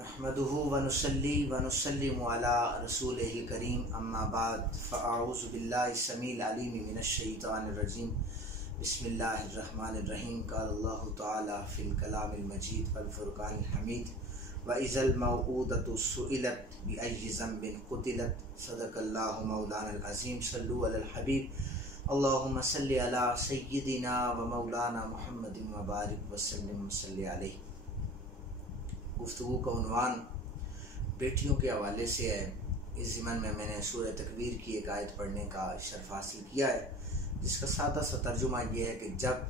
नहमदुहु व नुसल्ली व नुसल्लिमु अला रसूलिहिल करीम अम्मा बाद फ़अऊज़ु बिल्लाहि समील अलीम मिनश शैतानिर रजीम बिस्मिल्लाहिर रहमानिर रहीम क़ाल अल्लाहु तआला फ़िल कलामिल मजीद वल फ़ुरक़ानिल हमीद व इज़ल मौऊदतु सुइलत बिअय्यि ज़ंबिन क़ुतिलत सदक़ल्लाहु मौलानल अज़ीम सल्लु अलल हबीब अल्लाहुम्मा सल्लि अला सय्यिदिना व मौलाना मुहम्मदिन व बारिक व सल्लिम व सल्लि अलैहि। गुफ्तगू का उन्वान बेटियों के हवाले से है। इस ज़िमन में मैंने सूरह तकवीर की एक आयत पढ़ने का शर्फ हासिल किया है, जिसका सादा सा तर्जुमा ये है कि जब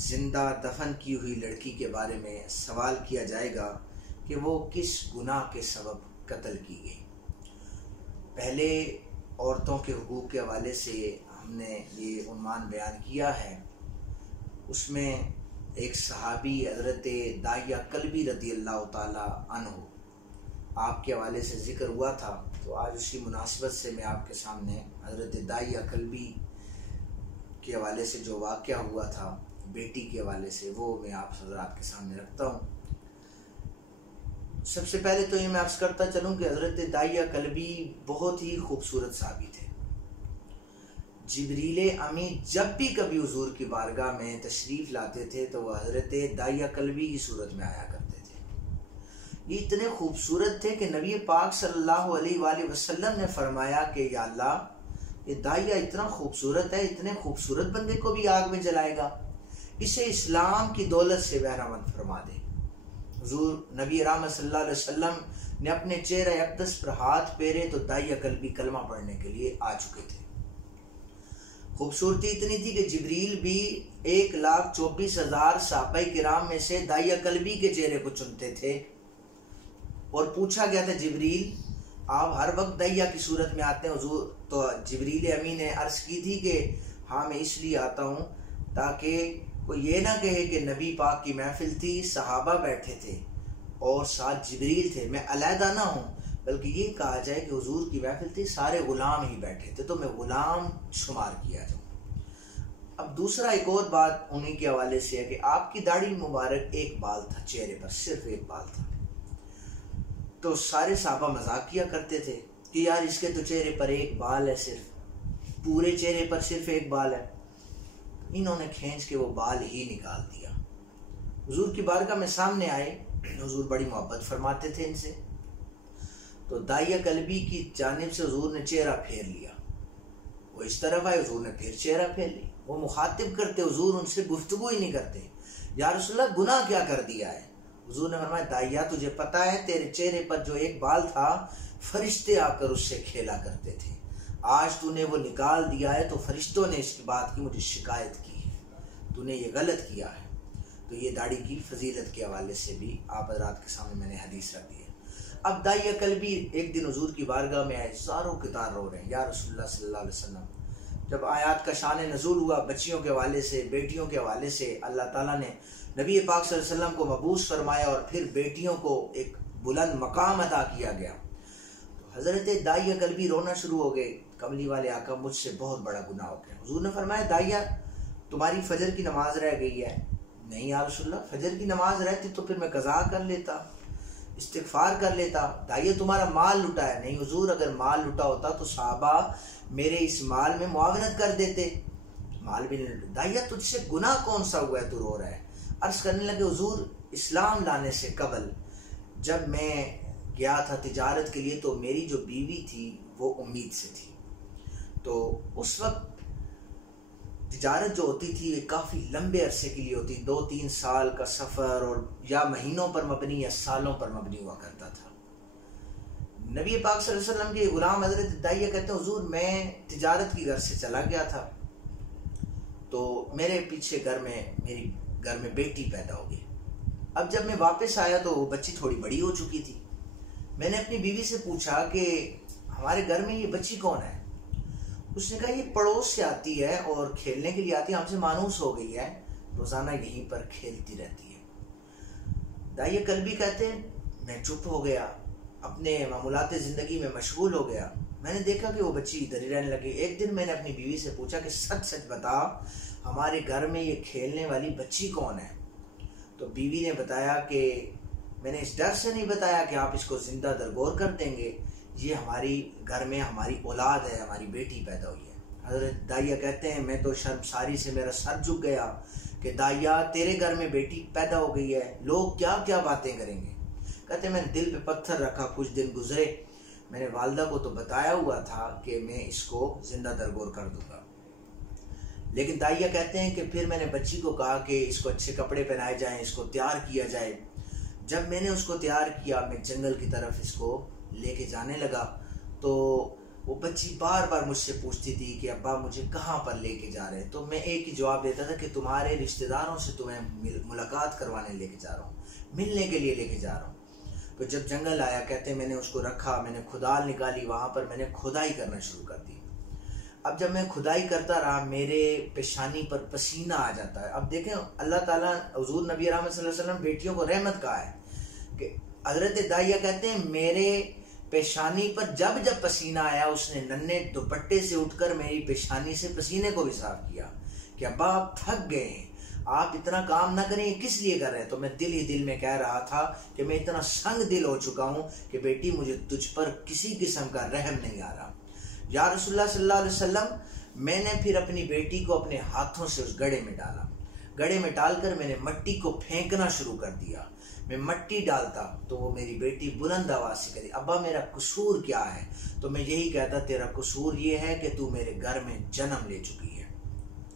जिंदा दफन की हुई लड़की के बारे में सवाल किया जाएगा कि वो किस गुनाह के सबब कत्ल की गई। पहले औरतों के हुकूक के हवाले से हमने ये उन्वान बयान किया है, उसमें एक सहाबी हज़रत दाहिया कल्बी रज़ियल्लाहु ताला अन्हु आपके हवाले से ज़िक्र हुआ था, तो आज उसी मुनासिबत से मैं आपके सामने हज़रत दाहिया कल्बी के हवाले से जो वाक़या हुआ था बेटी के हवाले से, वो मैं आप हज़रात के सामने रखता हूँ। सबसे पहले तो ये मैं अर्ज़ करता चलूँ कि हज़रत दाहिया कल्बी बहुत ही खूबसूरत सहाबी थे। जिब्रील अमीन जब भी कभी हुजूर की बारगाह में तशरीफ़ लाते थे तो वह हज़रत दाहिया कल्बी की सूरत में आया करते थे। ये इतने खूबसूरत थे कि नबी पाक सल्लल्लाहु अलैहि वसल्लम ने फरमाया कि या अल्लाह, ये दाहिया इतना खूबसूरत है, इतने खूबसूरत बंदे को भी आग में जलाएगा, इसे इस्लाम की दौलत से बहरामंद फरमा दे। हुजूर नबी रहमत सल्लल्लाहु अलैहि वसल्लम ने अपने चेहरे अक़दस पर हाथ फेरे तो दाहिया कल्बी कलमा पढ़ने के लिए आ चुके थे। खूबसूरती इतनी थी कि जिब्रील भी 1,24,000 सहाबाए किराम में से दाहिया कल्बी के चेहरे को चुनते थे और पूछा गया था, जिब्रील आप हर वक्त दाहिया की सूरत में आते हैं हुजूर? तो जिब्रील अमीन ने अर्ज़ की थी कि हाँ, मैं इसलिए आता हूँ ताकि कोई ये ना कहे कि नबी पाक की महफिल थी, सहाबा बैठे थे और साथ जिब्रील थे, मैं अलहदा ना हूँ, बल्कि ये कहा जाए कि हुजूर की महफिल थी, सारे गुलाम ही बैठे थे, तो मैं गुलाम शुमार किया जाऊँ। अब दूसरा एक और बात उन्हीं के हवाले से है कि आपकी दाढ़ी मुबारक एक बाल था, चेहरे पर सिर्फ एक बाल था। तो सारे सहाबा मजाक किया करते थे कि यार इसके तो चेहरे पर एक बाल है, सिर्फ पूरे चेहरे पर सिर्फ एक बाल है। इन्होंने खींच के वो बाल ही निकाल दिया। हुजूर की बारगाह में सामने आए, हुजूर बड़ी मोहब्बत फरमाते थे इनसे, तो दाहिया कल्बी की जानिब से हुजूर ने चेहरा फेर लिया। वो इस तरफ आए, हुजूर ने फिर चेहरा फेर लिया। वो मुखातिब करते, हुजूर उनसे गुफ्तगू ही नहीं करते। या रसूलल्लाह गुनाह क्या कर दिया है? हुजूर ने फरमाया, दाहिया तुझे पता है तेरे चेहरे पर जो एक बाल था फरिश्ते आकर उससे खेला करते थे, आज तूने वो निकाल दिया है तो फरिश्तों ने इसकी बात की मुझे शिकायत की है, तूने ये गलत किया है। तो ये दाढ़ी की फजीलत के हवाले से भी आप हज़रात के सामने मैंने हदीस रख दी है। अब दाहिया कल्बी एक दिन हुजूर की बारगाह में आए, ज़ारों के तार रो रहे हैं, या रसूलुल्लाह सल्लल्लाहु अलैहि वसल्लम। जब आयात का शान नज़ूल हुआ बच्चियों के हवाले से, बेटियों के हवाले से, अल्लाह ताला ने नबी पाक सल्लल्लाहु अलैहि वसल्लम को मबूस फरमाया और फिर बेटियों को एक बुलंद मकाम अता किया गया। तो हज़रत दाहिया कल्बी रोना शुरू हो गए, कमली वाले आका मुझसे बहुत बड़ा गुनाह हो गया। हुजूर ने फरमाया, दाहिया तुम्हारी फजर की नमाज रह गई है। नहीं या रसूलल्लाह, फजर की नमाज रहती तो फिर मैं कज़ा कर लेता, इस्तिग़फ़ार कर लेता। दाहिया तुम्हारा माल लुटा है। नहीं हुजूर, अगर माल लुटा होता तो सहाबा मेरे इस माल में मुआवनत कर देते, माल भी नहीं लुटा। दाहिया तुझसे गुनाह कौन सा हुआ है, तू रो रहा है? अर्ज़ करने लगे, हुजूर इस्लाम लाने से कबल जब मैं गया था तिजारत के लिए तो मेरी जो बीवी थी वो उम्मीद से थी, तो उस वक्त तिजारत जो होती थी वे काफ़ी लंबे अरसे के लिए होती, 2-3 साल का सफ़र और या महीनों पर मबनी या सालों पर मबनी हुआ करता था। नबी पाक सल्लल्लाहु अलैहि वसल्लम के गुलाम हज़रत दाहिया कहते हैं, हुजूर मैं तिजारत की घर से चला गया था तो मेरे पीछे मेरी घर में बेटी पैदा हो गई। अब जब मैं वापस आया तो वो बच्ची थोड़ी बड़ी हो चुकी थी। मैंने अपनी बीवी से पूछा कि हमारे घर में ये बच्ची कौन है? उसने कहा ये पड़ोस से आती है और खेलने के लिए आती है, हमसे मानूस हो गई है, रोजाना यहीं पर खेलती रहती है। दाहिया कल्बी कहते हैं, मैं चुप हो गया, अपने मामूलात ज़िंदगी में मशगूल हो गया। मैंने देखा कि वो बच्ची इधर ही रहने लगी। एक दिन मैंने अपनी बीवी से पूछा कि सच सच बता, हमारे घर में ये खेलने वाली बच्ची कौन है? तो बीवी ने बताया कि میں نے اس ڈر سے نہیں بتایا کہ آپ اس کو زندہ درگور کر دیں گے، یہ ہماری گھر میں ہماری اولاد ہے، ہماری بیٹی پیدا ہوئی ہے۔ حضرت دائیا کہتے ہیں میں تو شرمساری سے میرا سر جھک گیا کہ دائیا تیرے گھر میں بیٹی پیدا ہو گئی ہے، لوگ کیا کیا باتیں کریں گے۔ کہتے ہیں میں نے دل پہ پتھر رکھا، کچھ دن گزرے، میں نے والدہ کو تو بتایا ہوا تھا کہ میں اس کو زندہ درگور کر دوں گا، لیکن دائیا کہتے ہیں کہ پھر میں نے بچی کو کہا کہ اس کو اچھے کپڑے پہنائے جائیں، اس کو تیار کیا جائے۔ جب میں نے اس کو تیار کیا، میں جنگل کی طرف اس کو لے کے جانے لگا تو وہ بچی بار بار مجھ سے پوچھتی تھی کہ ابا مجھے کہاں پر لے کے جا رہے ہیں، تو میں ایک ہی جواب دیتا تھا کہ تمہارے رشتہ داروں سے تمہیں ملاقات کروانے لے کے جا رہا ہوں، ملنے کے لیے لے کے جا رہا ہوں۔ تو جب جنگل آیا، کہتے ہیں میں نے اس کو رکھا، میں نے کھدال نکالی، وہاں پر میں نے کھدائی کرنا شروع کر دی۔ اب جب میں کھدائی کرتا رہا، میرے پیشانی پر پسینہ آ جاتا ہے۔ اب دیکھیں اللہ تعالیٰ حضور نبی رحمت صلی اللہ علیہ وسلم بیٹیوں کو رحمت کہا ہے کہ حضرت دائیا کہتے ہیں میرے پیشانی پر جب جب پسینہ آیا، اس نے ننھے دوپٹے سے اٹھ کر میری پیشانی سے پسینے کو بھی صاف کیا کہ ابا آپ تھک گئے ہیں، آپ اتنا کام نہ کریں، کس لیے کر رہے ہیں؟ تو میں دل ہی دل میں کہہ رہا تھا کہ میں اتنا سنگ دل ہو چکا ہوں کہ بیٹی مجھے تجھ پر کسی قسم کا رحم نہیں آ رہا۔ یا رسول اللہ صلی اللہ علیہ وسلم، میں نے پھر اپنی بیٹی کو اپنے ہاتھوں سے اس گڑھے میں ڈالا، گڑھے میں ڈال کر میں نے مٹی کو پھینکنا شروع کر دیا۔ میں مٹی ڈالتا تو وہ میری بیٹی بلند آواز سے کہتی ابا میرا قصور کیا ہے؟ تو میں یہی کہتا تیرا قصور یہ ہے کہ تو میرے گھر میں جنم لے چکی ہے۔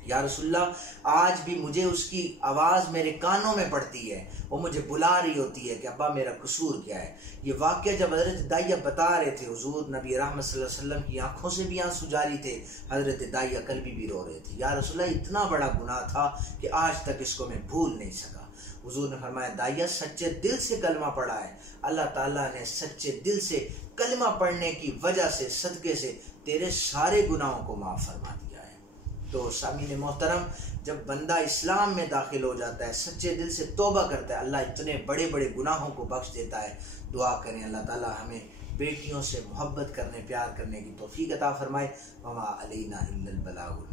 یا رسول اللہ، آج بھی مجھے اس کی آواز میرے کانوں میں پڑتی ہے، وہ مجھے بلا رہی ہوتی ہے کہ ابا میرا قصور کیا ہے۔ یہ واقعہ جب حضرت دائیا بتا رہے تھے، حضور نبی رحمت صلی اللہ علیہ وسلم کی آنکھوں سے بھی آنسو جاری تھے، حضرت دائیا کلبی بھی رو رہے تھے۔ یا رسول اللہ، اتنا بڑا گناہ تھا کہ آج تک اس کو میں بھول نہیں سکا۔ حضور نے فرمایا دائیا سچے دل سے کلمہ پڑھا ہے، اللہ تعالیٰ نے سچے دل سے کلمہ پڑھنے کی وجہ سے، صدقے سے تیرے سارے گناہوں کو معاف فرما دیا ہے۔ تو سامعین محترم، جب بندہ اسلام میں داخل ہو جاتا ہے، سچے دل سے توبہ کرتا ہے، اللہ اتنے بڑے بڑے گناہوں کو بخش دیتا ہے۔ دعا کریں اللہ تعالیٰ ہمیں بیٹیوں سے محبت کرنے، پیار کرنے کی توفیق عطا فرمائے۔ وما علینا الا البلاغ۔